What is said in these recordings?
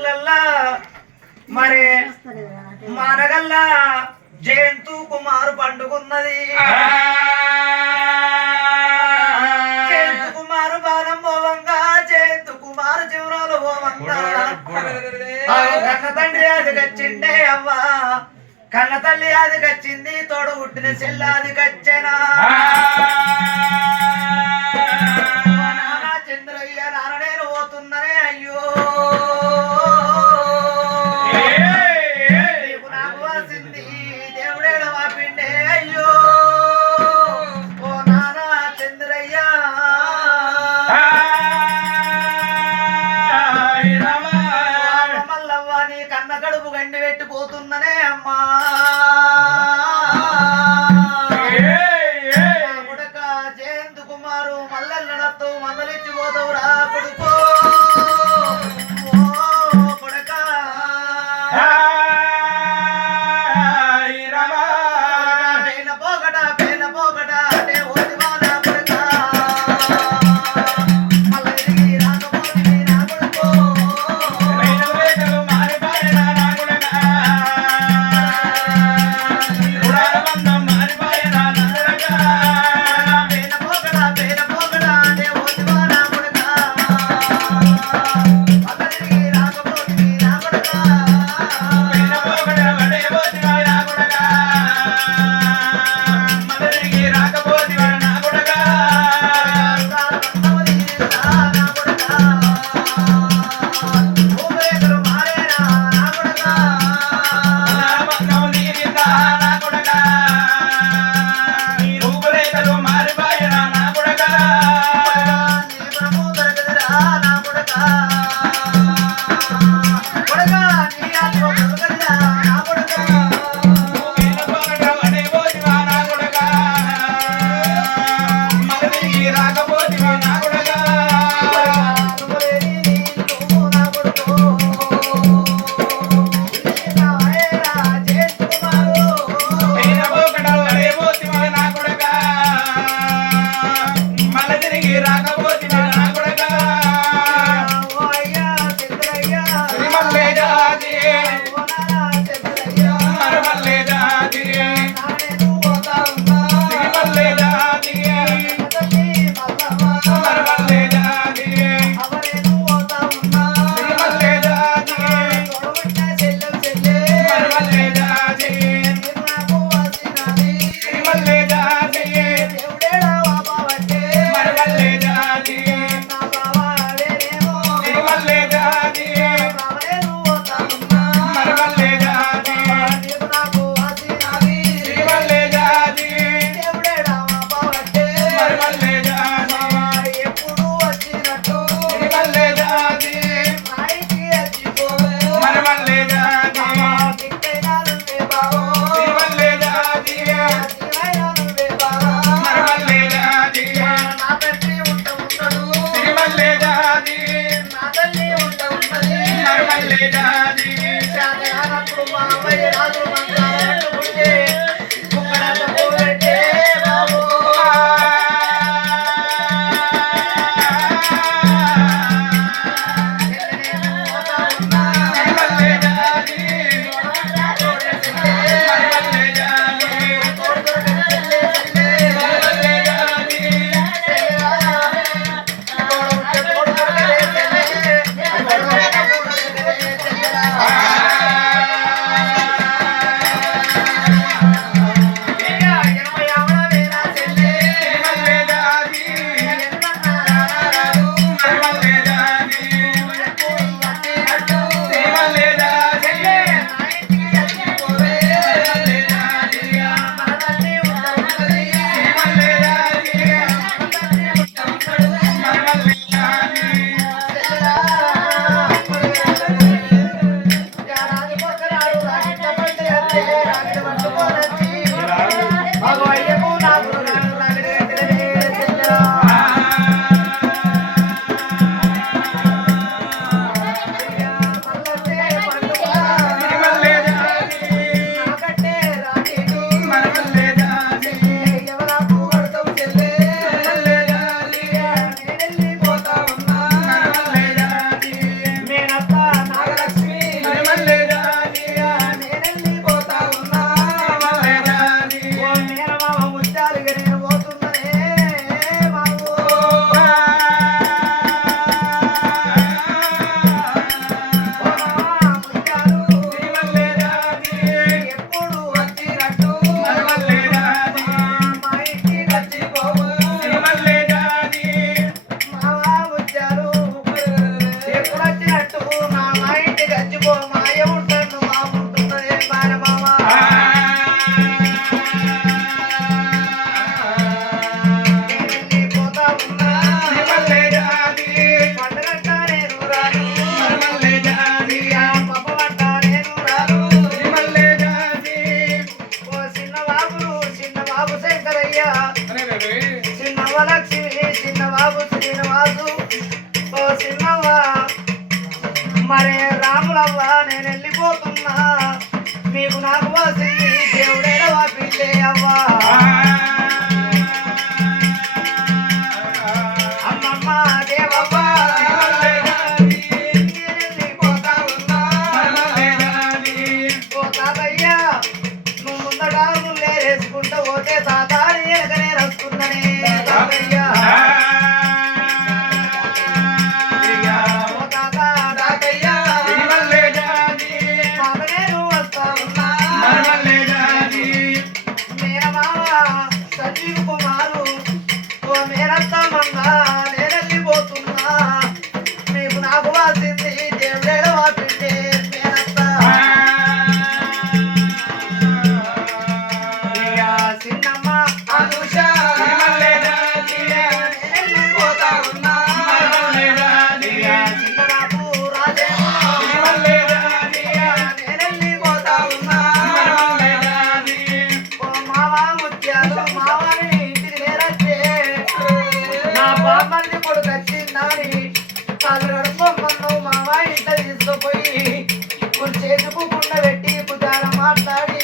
ఇళ్ళల్లా మరి మానగల్లా జయంతు కుమారు పండుగున్నది. జయంతు కుమారు బాణం పోవంగా జయంతు కుమారు జీవనాలు పోవంగా కన్న తండ్రి అది కచ్చిండే అవ్వ కన్న తల్లి అది కచ్చింది తోడు పుట్టిన చెల్ల అది కచ్చెనా నానా చంద్రయ్య నాన్న నేను పోతున్ననే అయ్యో పోతున్ననే అమ్మా కొడుక జయంత్ కుమారు మల్లెల్లడతో మందలిచ్చిపోతావు రా కొడుకో కొడుక పేన పోగట అంటే ఓదివానా కొడుక మల్ల తిరిగి రాకపోతే నా కొడుకో అరే రాములవ్వ నేను వెళ్ళిపోతున్నా మీకు నాకు వాసింది దేవుడేడవా పిల్లే అవ్వా అమ్మమ్మ దేవవ్వ వెళ్ళిపోతా ఉన్నా ఓ తాతయ్య నువ్వు ముందడా నువ్వేరేసుకుంటూ పోతే తాత ఎనకనే రస్తుందనే తాతయ్య సంజీవ్ కుమారు ఓ మేనత్తమ్మంగా నేను వెళ్ళిపోతున్నా మీకు నాకు వాసింది దేవుడేడవా పిండే మేనత్త ఇక చిన్నమ్మ అనుష వెళ్ళిపోతా ఉన్నా చిన్నబాబు రాజేమో నేను వెళ్ళిపోతా ఉన్నా ఓ మావా ముత్యాలు మావాని ఇంటికి నేరచ్చే నా బామ్మల్ని కొడుకు వచ్చిందని కళ్ళు గడుపుకొమ్మను మావా ఇంట్లో తీసుకుపోయి కొన్ని చేసుకుండ పెట్టి పుజార మాట్లాడి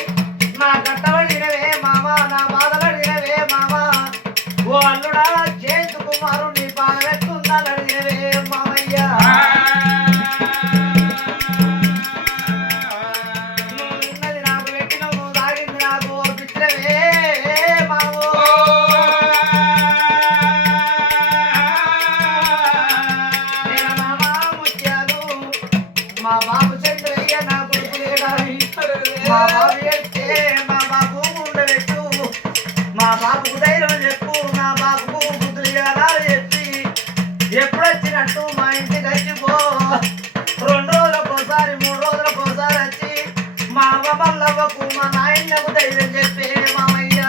నా కట్టబడినవే మామ నా బాధలడినవే మామ ఓ అల్లుడా చేతు కుమారు నీ పాల పెట్టుకుందని అడిగినవే మామయ్య నువ్వు ఉన్నది నాకు పెట్టినవు నువ్వు తాగింది నాకు పిచ్చినవే మావో నేను మామ ముత్యాలు మా బాబు చంద్రయ్య నా కొడుకు లేడాలి మా బాబు వెళ్తే మా బాబు ఉండబెట్టు మా బాబుకు ధైర్యం చెప్పు నా బాబుకు బుద్ధులు విధానాలు చెప్పి ఎప్పుడు వచ్చినట్టు మా ఇంటికి వచ్చిపో 2 రోజులకోసారి 3 రోజులకోసారి వచ్చి మా అవ్వ మల్లవ్వకు మా నాయనకు ధైర్యం చెప్పే మామయ్య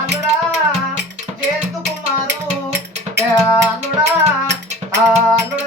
అల్లుడా చేతు కుమారు అల్లుడా అల్లుడా